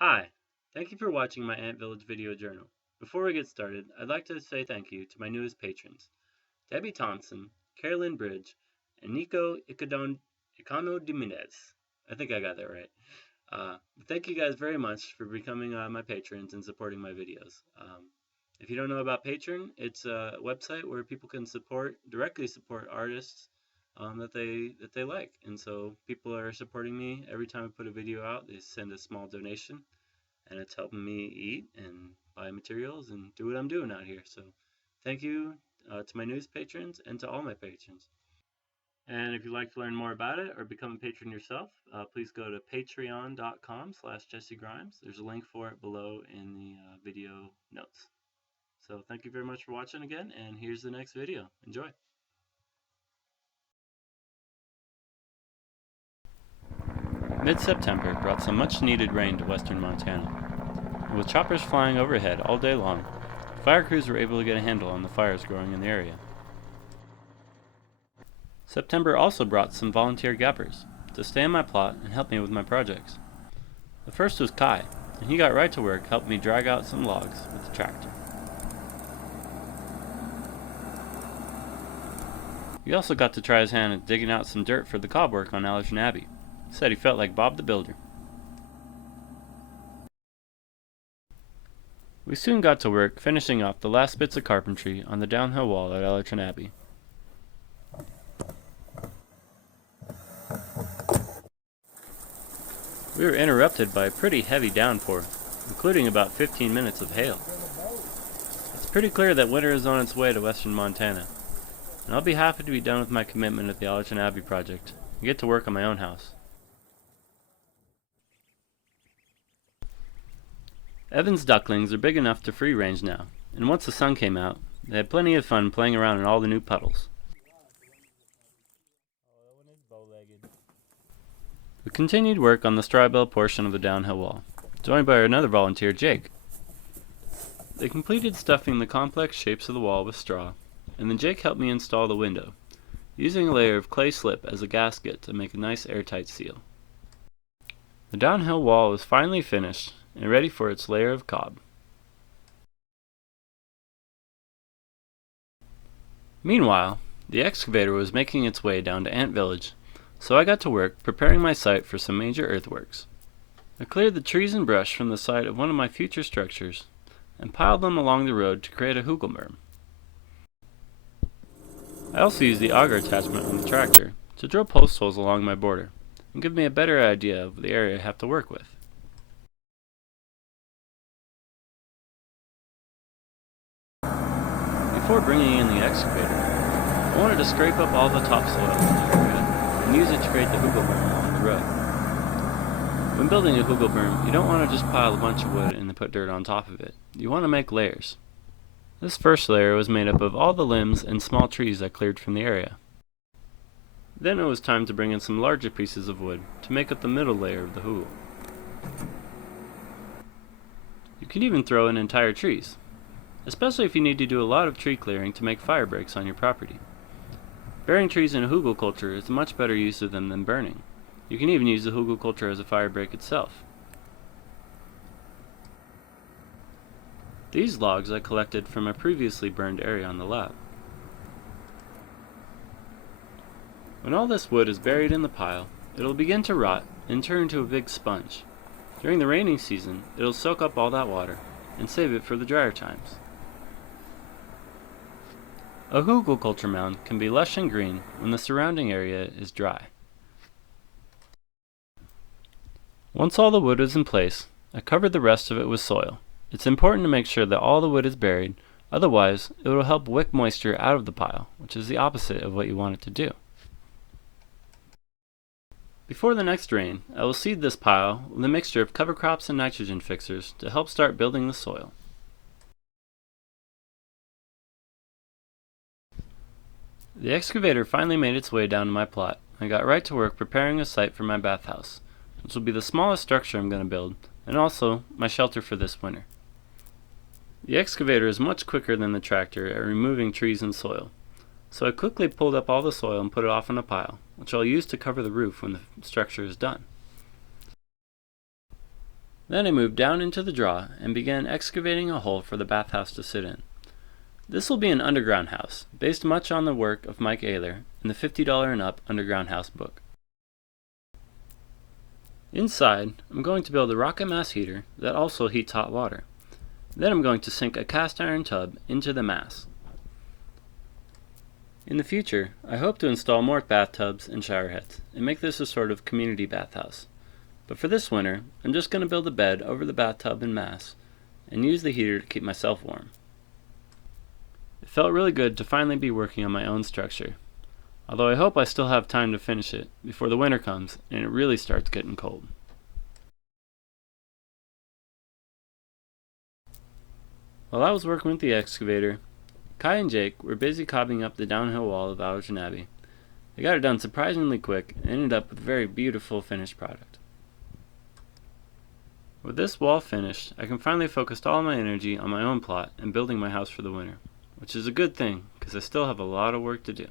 Hi, thank you for watching my Ant Village video journal. Before we get started, I'd like to say thank you to my newest patrons, Debbie Thompson, Carolyn Bridge, and Nico Iconodiminez. I think I got that right. Thank you guys very much for becoming my patrons and supporting my videos. If you don't know about Patreon, it's a website where people can directly support artists that they like. And so people are supporting me every time I put a video out. They send a small donation, and it's helping me eat and buy materials and do what I'm doing out here. So thank you to my newest patrons and to all my patrons. And if you'd like to learn more about it or become a patron yourself, please go to patreon.com/Jesse Grimes. There's a link for it below in the video notes. So thank you very much for watching again, and here's the next video. Enjoy. Mid-September brought some much-needed rain to western Montana, and with choppers flying overhead all day long, fire crews were able to get a handle on the fires growing in the area. September also brought some volunteer gappers to stay in my plot and help me with my projects. The first was Kai, and he got right to work helping me drag out some logs with the tractor. He also got to try his hand at digging out some dirt for the cob work on Allerton Abbey. He said he felt like Bob the Builder. We soon got to work finishing off the last bits of carpentry on the downhill wall at Allerton Abbey. We were interrupted by a pretty heavy downpour, including about 15 minutes of hail. It's pretty clear that winter is on its way to western Montana, and I'll be happy to be done with my commitment at the Allerton Abbey project and get to work on my own house. Evan's ducklings are big enough to free range now, and once the sun came out, they had plenty of fun playing around in all the new puddles. We continued work on the straw bale portion of the downhill wall, joined by another volunteer, Jake. They completed stuffing the complex shapes of the wall with straw, and then Jake helped me install the window, using a layer of clay slip as a gasket to make a nice airtight seal. The downhill wall was finally finished and ready for its layer of cob. Meanwhile, the excavator was making its way down to Ant Village, so I got to work preparing my site for some major earthworks. I cleared the trees and brush from the site of one of my future structures and piled them along the road to create a hugel berm. I also used the auger attachment on the tractor to drill post holes along my border and give me a better idea of the area I have to work with. Before bringing in the excavator, I wanted to scrape up all the topsoil in the area and use it to create the hugel berm along the road. When building a hugel berm, you don't want to just pile a bunch of wood and then put dirt on top of it. You want to make layers. This first layer was made up of all the limbs and small trees I cleared from the area. Then it was time to bring in some larger pieces of wood to make up the middle layer of the hugel. You can even throw in entire trees, especially if you need to do a lot of tree clearing to make fire breaks on your property. Burying trees in a hugel culture is a much better use of them than burning. You can even use the hugel culture as a fire break itself. These logs I collected from a previously burned area on the lab. When all this wood is buried in the pile, it'll begin to rot and turn into a big sponge. During the raining season, it'll soak up all that water and save it for the drier times. A hugel culture mound can be lush and green when the surrounding area is dry. Once all the wood is in place, I covered the rest of it with soil. It's important to make sure that all the wood is buried, otherwise it will help wick moisture out of the pile, which is the opposite of what you want it to do. Before the next rain, I will seed this pile with a mixture of cover crops and nitrogen fixers to help start building the soil. The excavator finally made its way down to my plot. I got right to work preparing a site for my bathhouse, which will be the smallest structure I'm going to build, and also my shelter for this winter. The excavator is much quicker than the tractor at removing trees and soil, so I quickly pulled up all the soil and put it off in a pile, which I'll use to cover the roof when the structure is done. Then I moved down into the draw and began excavating a hole for the bathhouse to sit in. This will be an underground house, based much on the work of Mike Ayler in the $50 and Up Underground House book. Inside, I'm going to build a rocket mass heater that also heats hot water. Then I'm going to sink a cast iron tub into the mass. In the future, I hope to install more bathtubs and shower heads and make this a sort of community bathhouse. But for this winter, I'm just going to build a bed over the bathtub and mass and use the heater to keep myself warm. It felt really good to finally be working on my own structure, although I hope I still have time to finish it before the winter comes and it really starts getting cold. While I was working with the excavator, Kai and Jake were busy cobbing up the downhill wall of Allerton Abbey. They got it done surprisingly quick and ended up with a very beautiful finished product. With this wall finished, I can finally focus all my energy on my own plot and building my house for the winter, which is a good thing because I still have a lot of work to do.